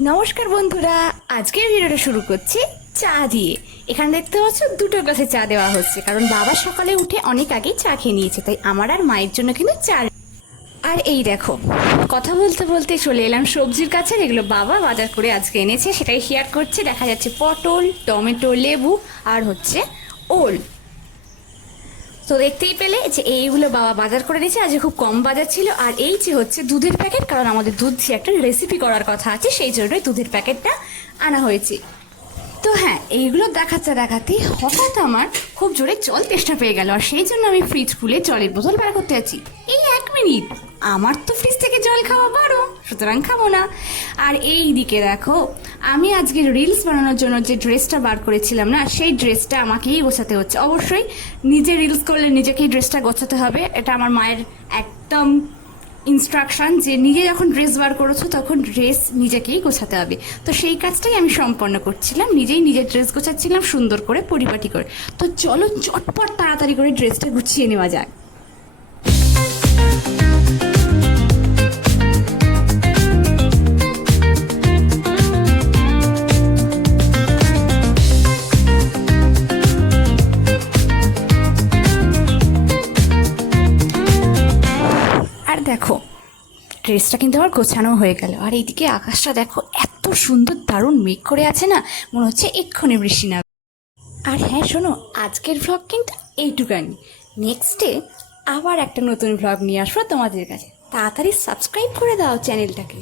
নমস্কার বন্ধুরা, আজকের ভিডিওটা শুরু করছি চা দিয়ে। এখানে দেখতে পাচ্ছ দুটো গ্লাসে চা দেওয়া হচ্ছে, কারণ বাবা সকালে উঠে অনেক আগেই চা খেয়ে নিয়েছে, তাই আমার আর মায়ের জন্য কিন্তু চা। আর এই দেখো, কথা বলতে বলতে চলে এলাম সবজির কাছে, যেগুলো বাবা বাজার করে আজকে এনেছে সেটাই শেয়ার করছে। দেখা যাচ্ছে পটল, টমেটো, লেবু আর হচ্ছে ওল। তো দেখতেই পেলে যে এইগুলো বাবা বাজার করে দিয়েছে, আজকে খুব কম বাজার ছিল। আর এই যে হচ্ছে দুধের প্যাকেট, কারণ আমাদের দুধ দিয়ে একটা রেসিপি করার কথা আছে, সেই জন্যই দুধের প্যাকেটটা আনা হয়েছে। তো হ্যাঁ, এইগুলো দেখাতে দেখাতে হঠাৎ আমার খুব জোরে জল তেষ্টা পেয়ে গেল, আর সেই জন্য আমি ফ্রিজ খুলে জলের বোতল বার করতে যাচ্ছি। এই 1 মিনিট, আমার তো ফ্রিজ থেকে জল খাওয়া বারো, সুতরাং খাবো না। আর এই দিকে দেখো, আমি আজকে রিলস বানানোর জন্য যে ড্রেসটা বার করেছিলাম না, সেই ড্রেসটা আমাকেই গোছাতে হচ্ছে। অবশ্যই নিজে রিলস করলে নিজেকেই ড্রেসটা গোছাতে হবে, এটা আমার মায়ের একদম ইনস্ট্রাকশন, যে নিজে যখন ড্রেস বার করেছো তখন ড্রেস নিজেকেই গোছাতে হবে। তো সেই কাজটাই আমি সম্পন্ন করছিলাম, নিজেই নিজের ড্রেস গোছাচ্ছিলাম সুন্দর করে পরিপাটি করে। তো চলো চটপট তাড়াতাড়ি করে ড্রেসটা গুছিয়ে নেওয়া যাক। আর দেখো, ড্রেসটা কিন্তু আমার গোছানো হয়ে গেল। আর এইদিকে আকাশটা দেখো, এত সুন্দর দারুণ মেঘ করে আছে না, মনে হচ্ছে এক্ষুনি বৃষ্টি নামবে। আর হ্যাঁ শোনো, আজকের ভ্লগ কিন্তু এইটুকানি। নেক্সটে আবার একটা নতুন ভ্লগ নিয়ে আসবো তোমাদের কাছে। তাড়াতাড়ি সাবস্ক্রাইব করে দাও চ্যানেলটাকে।